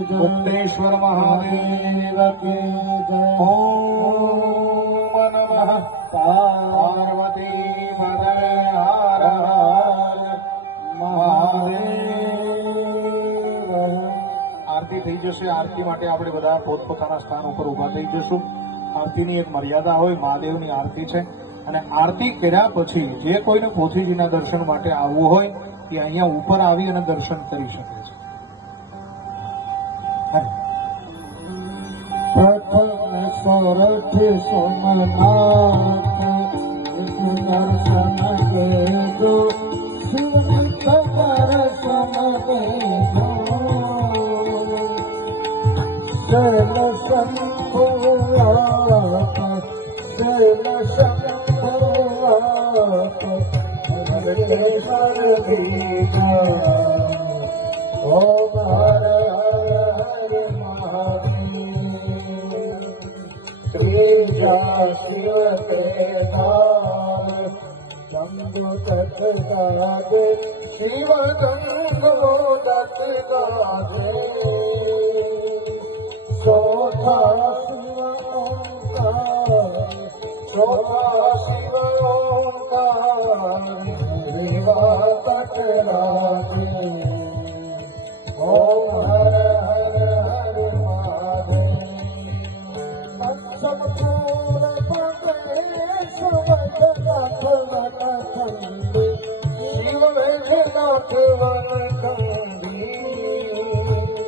गुप्तेश्वर महादेव की ओम नमः पार्वती पतये हर हर महादेव। आरती थई जशे। आरती माटे आपणे बधा पोतपोताना स्थान उपर उभा थई जशुं। आरतीनी एक मर्यादा होय। महादेवनी आरती छे અને આરતી કર્યા પછી જે કોઈને પોથીજીના દર્શન માટે આવવું હોય એ અહીંયા ઉપર આવી અને દર્શન કરી શકે છે। प्रथम सोरठ सोमनाथ दर्शन के दो दर्शन के दो शैल शंभुवाप शैल शंभुवाप ओम हर हर महादेव। त्रिजा शिव के नाम शंभु तट गाजे शिव शंभु तट गाजे चौथा शिव ओंकार चौथा शिव ओंकार विवा तट गाजे ओम हर हर हर महादेव। संपूर्ण परमेश वैद्यनाथ वनखंडी शिव वैद्यनाथ वनखंडी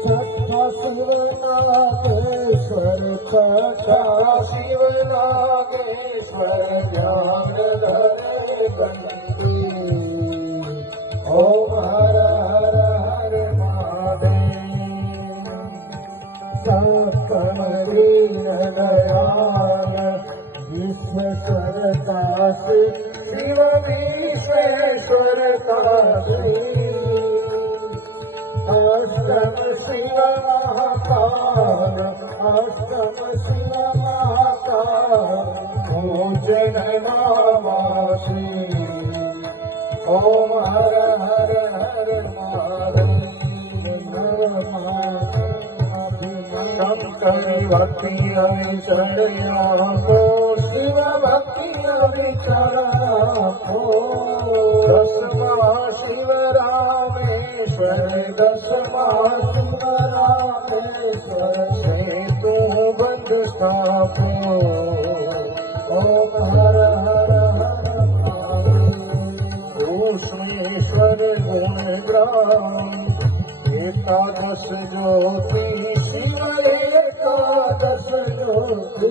छठा शिव नागेश्वर छठा शिव नागेश्वर ध्यान धरे बंदी ओम हर हर हर महादेव। सकल दयाल विश्वेश्वर काशी शिव विश्वेश्वर काशी अष्टम शिव महाकाल अष्टम शिव महाकाल भोजन नामासी ओम हर हर हर महादेव। शंकर भक्ति अविचरणा को शिव भक्ति अविचरणा को दशमा शिव रामेश्वर दशमा शिव रामेश्वर से तू बंध स्थापो ओम हर हर हर भूष्मेश्वर गुणग्राम एकादश ज्योति शिव एकादश ज्योति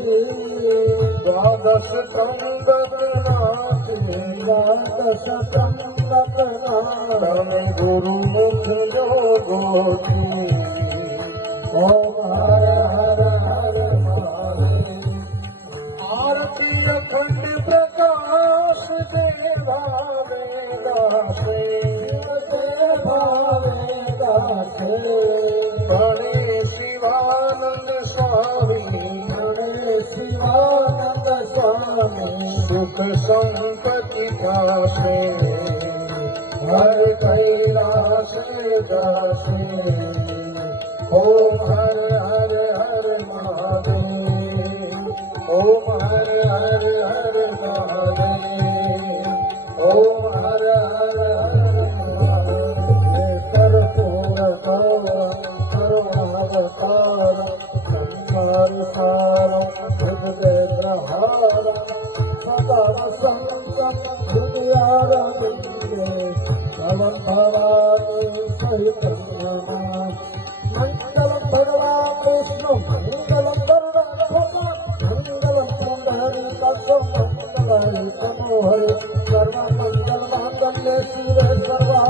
द्वादश त्र्यंबक नाथ द्वादश त्र्यंबक नाथ गुरु मुख योगोति ओम हर हर हर महादेव। आरती अखंड प्रकाश देवा वेदासे देवा वेदासे बड़े शिवानंद स्वामी बड़े शिवानंद स्वामी सुख संपत्ति दासे हर कैलाश दासे ओम हर हर हर महादेव ओम हर हर हर महादेव ओम हर हर हर महादेव। कर्पूर करुणावतार संसार सारं हृदयग्रहारं सदा संतं हृदयारविन्दे भवभवानी सहितं नमामि। मङ्गलं भगवान् विष्णु मङ्गलं गरुडध्वज मङ्गलं पुण्डरीकाक्षं मङ्गलं तनोहरि सर्वमङ्गलमाङ्गल्ये शिवे सर्वा